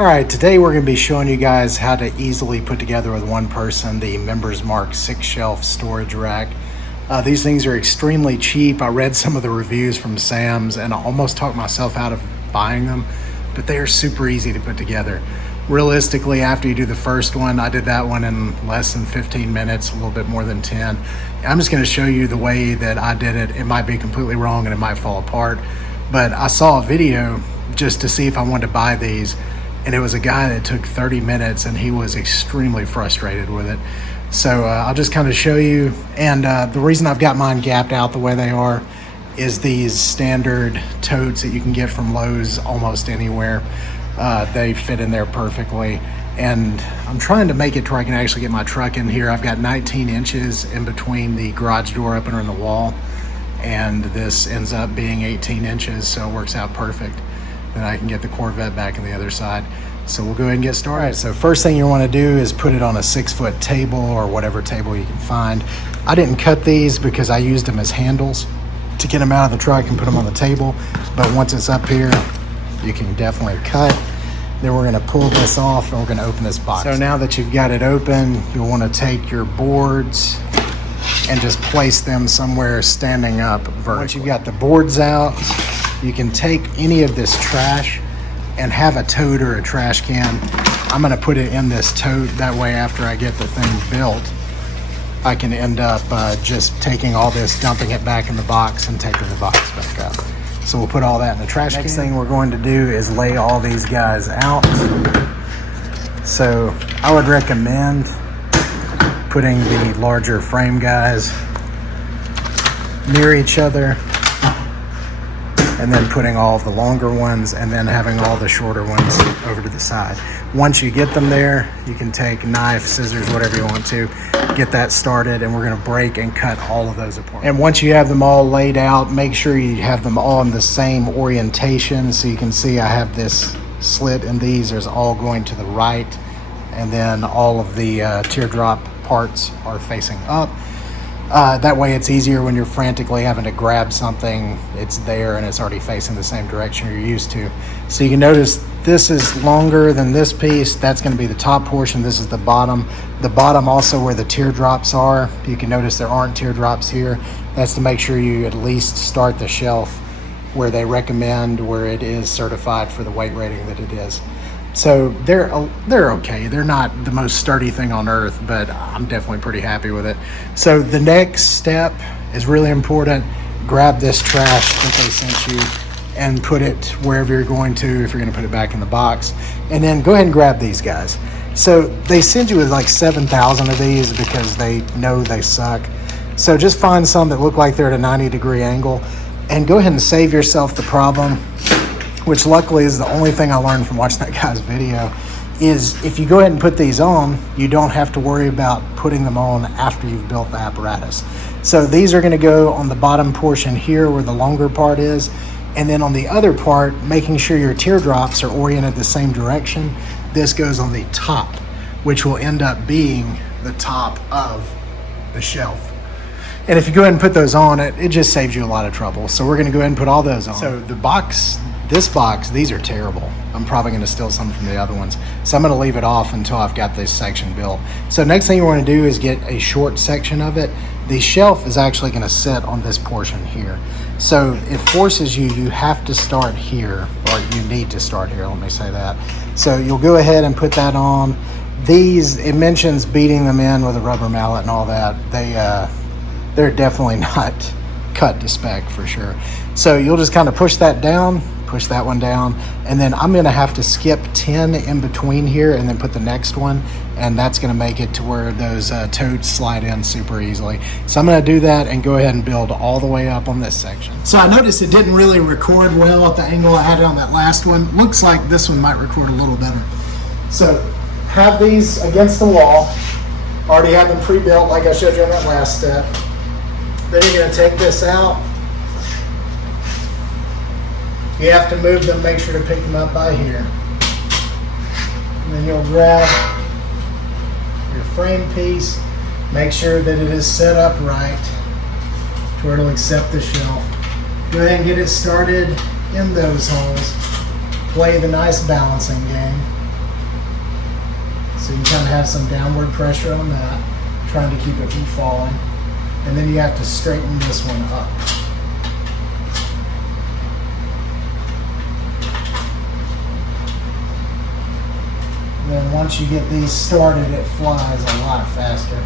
All right, today we're going to be showing you guys how to easily put together with one person the Members Mark 6 shelf storage rack. These things are extremely cheap. I read some of the reviews from Sam's and I almost talked myself out of buying them, but they are super easy to put together. Realistically, after you do the first one, I did that one in less than 15 minutes, a little bit more than 10. I'm just going to show you the way that I did it. It might be completely wrong and it might fall apart, but I saw a video just to see if I wanted to buy these. And it was a guy that took 30 minutes and he was extremely frustrated with it. So I'll just kind of show you. And the reason I've got mine gapped out the way they are is these standard totes that you can get from Lowe's almost anywhere. They fit in there perfectly. And I'm trying to make it to where I can actually get my truck in here. I've got 19 inches in between the garage door opener and the wall. And this ends up being 18 inches, so it works out perfect. Then I can get the Corvette back on the other side. So we'll go ahead and get started. All right, so first thing you want to do is put it on a 6-foot table or whatever table you can find. I didn't cut these because I used them as handles to get them out of the truck and put them on the table. But once it's up here, you can definitely cut. Then we're going to pull this off and we're going to open this box. So now that you've got it open, you'll want to take your boards and just place them somewhere standing up vertically. Once you've got the boards out, you can take any of this trash and have a tote or a trash can. I'm gonna put it in this tote. That way after I get the thing built, I can end up just taking all this, dumping it back in the box and taking the box back up. So we'll put all that in the trash can. Next thing we're going to do is lay all these guys out. So I would recommend putting the larger frame guys near each other, and then putting all of the longer ones and then having all the shorter ones over to the side. Once you get them there, you can take knife, scissors, whatever you want to, get that started, and we're gonna break and cut all of those apart. And once you have them all laid out, make sure you have them all in the same orientation. So you can see I have this slit in these, there's all going to the right, and then all of the teardrop parts are facing up. That way it's easier when you're frantically having to grab something, it's there and it's already facing the same direction you're used to. So you can notice this is longer than this piece. That's going to be the top portion. This is the bottom. The bottom also where the teardrops are. You can notice there aren't teardrops here. That's to make sure you at least start the shelf where they recommend, where it is certified for the weight rating that it is. So they're okay. They're not the most sturdy thing on earth, but I'm definitely pretty happy with it. So the next step is really important. Grab this trash that they sent you and put it wherever you're going to, if you're going to put it back in the box. And then go ahead and grab these guys. So they send you with like 7,000 of these because they know they suck. So just find some that look like they're at a 90-degree angle and go ahead and save yourself the problem, which luckily is the only thing I learned from watching that guy's video, is if you go ahead and put these on, you don't have to worry about putting them on after you've built the apparatus. So these are going to go on the bottom portion here where the longer part is, and then on the other part, making sure your teardrops are oriented the same direction, this goes on the top, which will end up being the top of the shelf. And if you go ahead and put those on, it just saves you a lot of trouble. So we're going to go ahead and put all those on. So the box, this box, these are terrible. I'm probably going to steal some from the other ones. So I'm going to leave it off until I've got this section built. So next thing you want to do is get a short section of it. The shelf is actually going to sit on this portion here. So it forces you, you have to start here, or you need to start here, let me say that. So you'll go ahead and put that on. These, it mentions beating them in with a rubber mallet and all that. They're definitely not cut to spec for sure. So you'll just kind of push that down, push that one down, and then I'm going to have to skip 10 in between here and then put the next one, and that's going to make it to where those totes slide in super easily. So I'm going to do that and go ahead and build all the way up on this section. So I noticed it didn't really record well at the angle I had it on that last one. Looks like this one might record a little better. So have these against the wall. Already have them pre-built like I showed you on that last step. Then you're going to take this out. You have to move them, make sure to pick them up by here. And then you'll grab your frame piece, make sure that it is set up right to where it'll accept the shelf. Go ahead and get it started in those holes. Play the nice balancing game. So you kind of have some downward pressure on that, trying to keep it from falling. And then you have to straighten this one up. And then once you get these started, it flies a lot faster.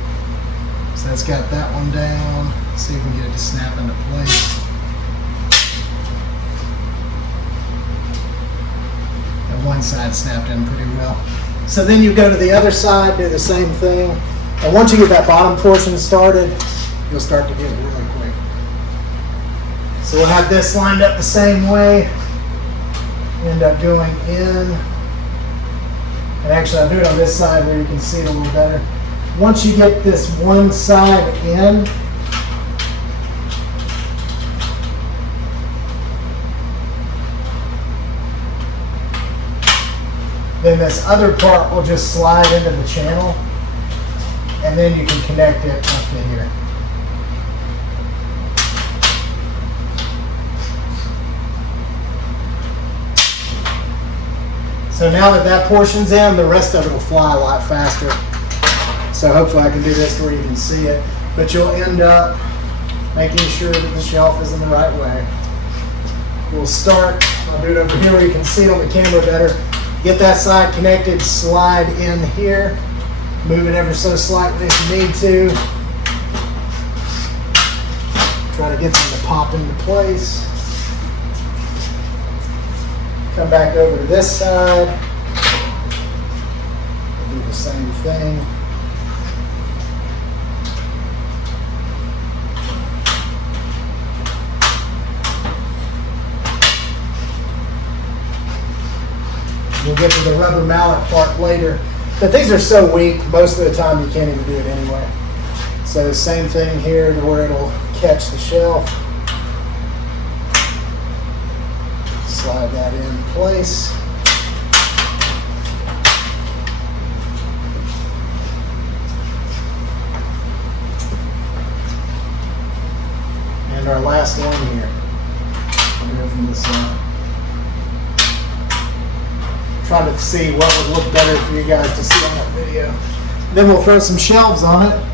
So that's got that one down. Let's see if we can get it to snap into place. And one side snapped in pretty well. So then you go to the other side, do the same thing. And once you get that bottom portion started, you'll start to get it really quick. So we'll have this lined up the same way. End up going in. And actually I'll do it on this side where you can see it a little better. Once you get this one side in, then this other part will just slide into the channel, and then you can connect it up to here. So now that that portion's in, the rest of it will fly a lot faster. So hopefully I can do this to where you can see it, but you'll end up making sure that the shelf is in the right way. We'll start, I'll do it over here where you can see it on the camera better. Get that side connected, slide in here, move it ever so slightly if you need to. Try to get them to pop into place. Come back over to this side. We'll do the same thing. We'll get to the rubber mallet part later. But these are so weak, most of the time you can't even do it anyway. So the same thing here to where it'll catch the shelf. Slide that in place. And our last one here. I'll go from this side. Trying to see what would look better for you guys to see on that video. Then we'll throw some shelves on it.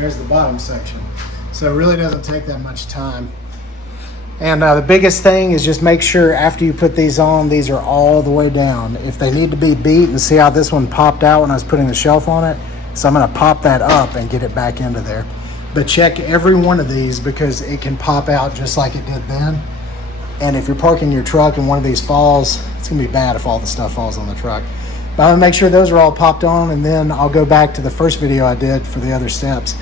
There's the bottom section. So it really doesn't take that much time. And the biggest thing is just make sure after you put these on, these are all the way down. If they need to be beat, and see how this one popped out when I was putting the shelf on it, so I'm gonna pop that up and get it back into there. But check every one of these because it can pop out just like it did then. And if you're parking your truck and one of these falls, it's gonna be bad if all the stuff falls on the truck. But I'm gonna make sure those are all popped on, and then I'll go back to the first video I did for the other steps.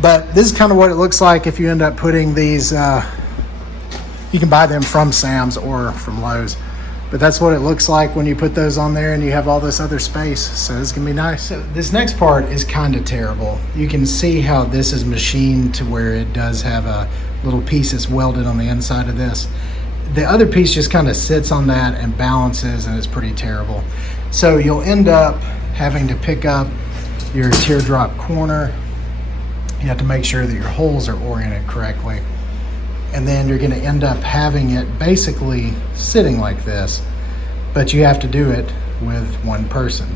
But this is kind of what it looks like if you end up putting these, you can buy them from Sam's or from Lowe's. But that's what it looks like when you put those on there and you have all this other space. So it's gonna be nice. So this next part is kind of terrible. You can see how this is machined to where it does have a little piece that's welded on the inside of this. The other piece just kind of sits on that and balances, and it's pretty terrible. So you'll end up having to pick up your teardrop corner. You have to make sure that your holes are oriented correctly. And then you're gonna end up having it basically sitting like this, but you have to do it with one person,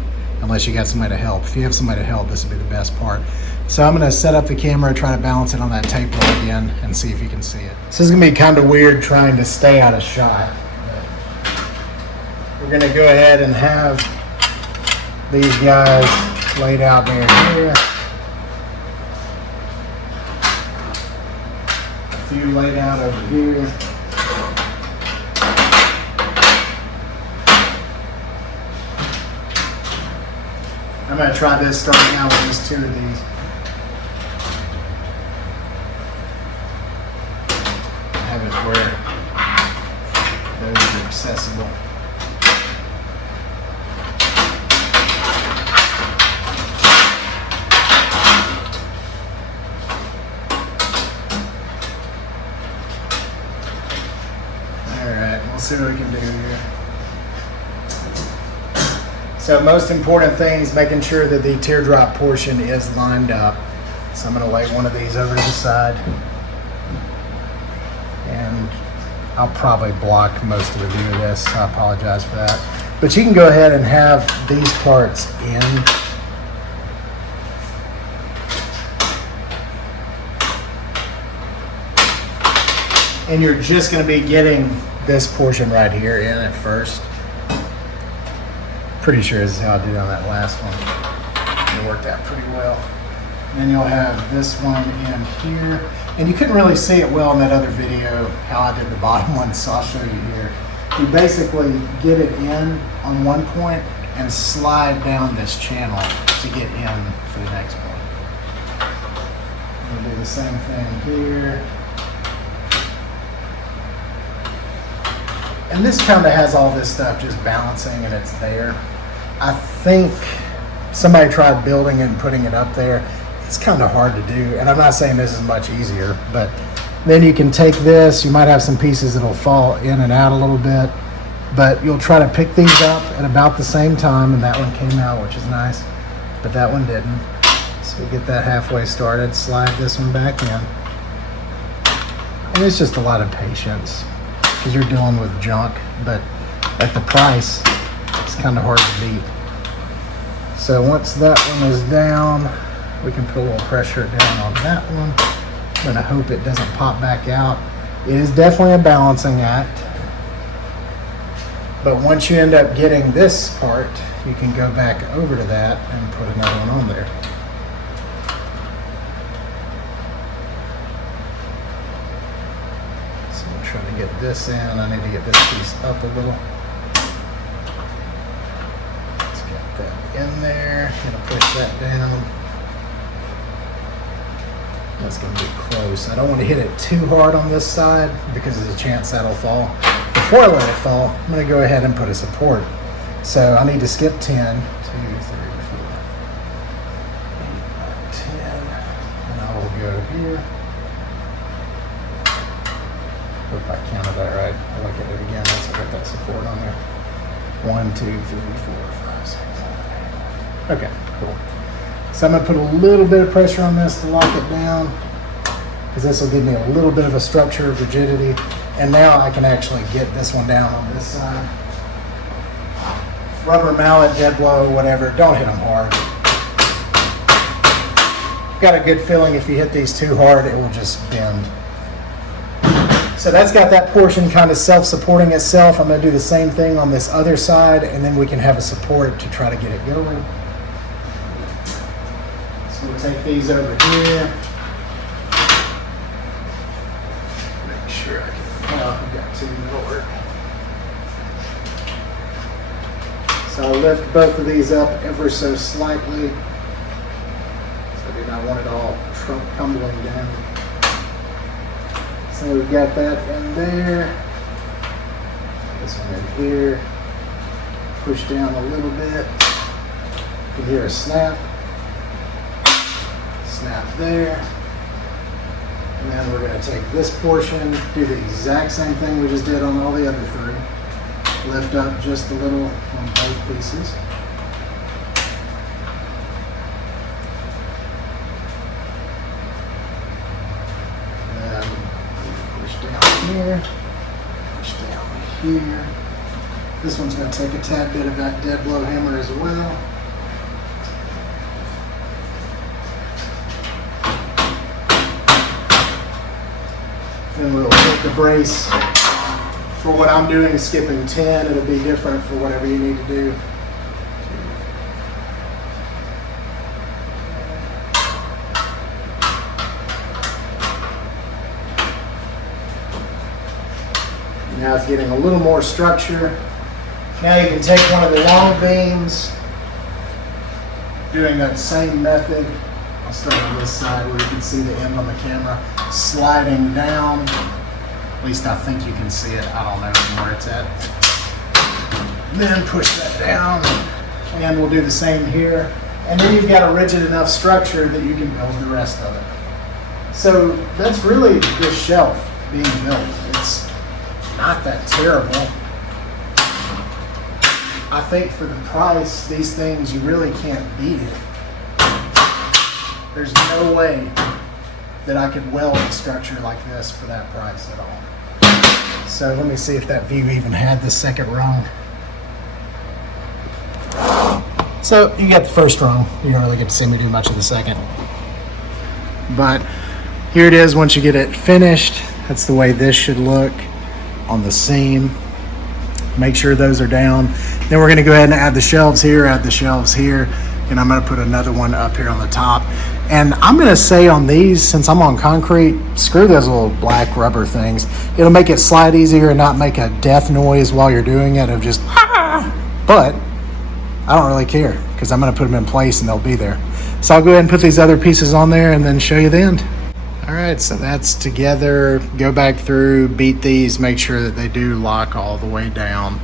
unless you got somebody to help. If you have somebody to help, this would be the best part. So I'm gonna set up the camera, try to balance it on that tape roll again, and see if you can see it. So this is gonna be kind of weird trying to stay out of shot. We're gonna go ahead and have these guys laid out there here. A few laid out over here. I'm going to try this starting out with just two of these. have it where those are accessible. Alright, we'll see what we can do here. So most important thing is making sure that the teardrop portion is lined up. So I'm going to lay one of these over to the side. And I'll probably block most of the view of this, so I apologize for that. But you can go ahead and have these parts in. And you're just going to be getting this portion right here in at first. Pretty sure this is how I did on that last one. It worked out pretty well. And then you'll have this one in here. And you couldn't really see it well in that other video, how I did the bottom one, so I'll show you here. You basically get it in on one point and slide down this channel to get in for the next one. We'll do the same thing here. And this kind of has all this stuff just balancing and it's there. I think somebody tried building it and putting it up there. It's kind of hard to do. And I'm not saying this is much easier, but then you can take this. You might have some pieces that'll fall in and out a little bit, but you'll try to pick these up at about the same time. And that one came out, which is nice, but that one didn't. So get that halfway started, slide this one back in. And it's just a lot of patience, because you're dealing with junk, but at the price, it's kind of hard to beat. So once that one is down, we can put a little pressure down on that one. I'm gonna hope it doesn't pop back out. It is definitely a balancing act, but once you end up getting this part, you can go back over to that and put another one on there. Trying to get this in. I need to get this piece up a little. Let's get that in there. Gonna push that down. That's gonna be close. I don't want to hit it too hard on this side because there's a chance that'll fall. Before I let it fall, I'm gonna go ahead and put a support. So I need to skip 10, 2, 3, 4, 8, 9, 10, and I will go here. Hope I counted that right. I'll look at it again once I got that support on there. 1, 2, 3, 4, 5, 6, 7, 8. Okay, cool. So I'm going to put a little bit of pressure on this to lock it down, because this will give me a little bit of a structure of rigidity. And now I can actually get this one down on this side. Rubber mallet, dead blow, whatever. Don't hit them hard. Got a good feeling if you hit these too hard, it will just bend. So that's got that portion kind of self-supporting itself. I'm going to do the same thing on this other side, and then we can have a support to try to get it going. So we'll take these over here. Make sure I can, oh, we got 2 more. So I'll lift both of these up ever so slightly. So I do not want it all tumbling down. So we've got that in there. This one in here. Push down a little bit. You can hear a snap. Snap there. And then we're going to take this portion, do the exact same thing we just did on all the other 3. Lift up just a little on both pieces. Here, push down here. This one's going to take a tad bit of that dead blow hammer as well. Then we'll hit the brace. For what I'm doing, skipping 10, it'll be different for whatever you need to do. Now it's getting a little more structure. Now you can take one of the long beams, doing that same method. I'll start on this side where you can see the end on the camera, sliding down At least I think you can see it. I don't know where it's at. Then push that down, and we'll do the same here. And then you've got a rigid enough structure that you can build the rest of it. So that's really this shelf being built. It's not that terrible. I think for the price, these things, you really can't beat it. There's no way that I could weld a structure like this for that price at all. So let me see if that view even had the second rung. So you got the first rung. You don't really get to see me do much of the second. But here it is once you get it finished. That's the way this should look on the seam. Make sure those are down. Then we're gonna go ahead and add the shelves here, and I'm gonna put another one up here on the top. And I'm gonna say on these, since I'm on concrete, screw those little black rubber things. It'll make it slide easier and not make a death noise while you're doing it of just, but I don't really care because I'm gonna put them in place and they'll be there. So I'll go ahead and put these other pieces on there and then show you the end. All right, so that's together. Go back through, beat these, make sure that they do lock all the way down.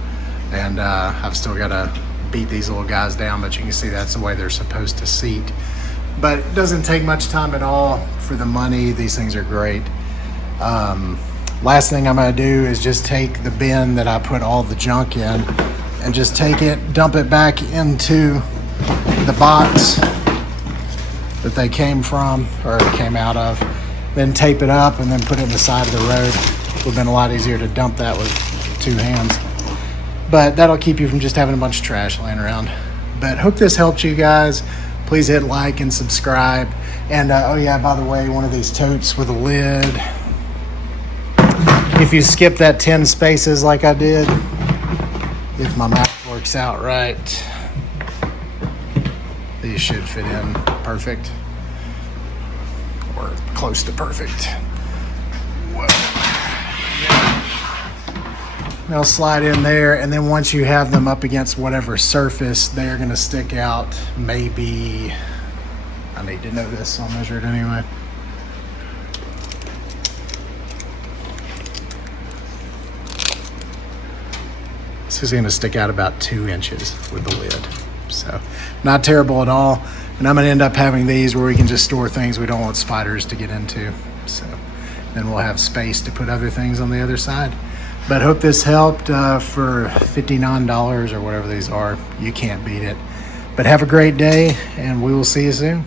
And I've still gotta beat these little guys down, but you can see that's the way they're supposed to seat. But it doesn't take much time at all for the money. These things are great. Last thing I'm gonna do is just take the bin that I put all the junk in and just take it, dump it back into the box that they came from or came out of, then tape it up and then put it in the side of the road. It would have been a lot easier to dump that with 2 hands. But that'll keep you from just having a bunch of trash laying around. But hope this helped you guys. Please hit like and subscribe. And oh yeah, by the way, one of these totes with a lid. If you skip that 10 spaces like I did, if my math works out right, these should fit in perfect. Or close to perfect. Whoa. They'll slide in there, and then once you have them up against whatever surface, they're gonna stick out maybe, I need to know this, so I'll measure it anyway. This is gonna stick out about 2 inches with the lid. So not terrible at all. And I'm gonna end up having these where we can just store things we don't want spiders to get into. So then we'll have space to put other things on the other side. But hope this helped for $59 or whatever these are. You can't beat it. But have a great day and we will see you soon.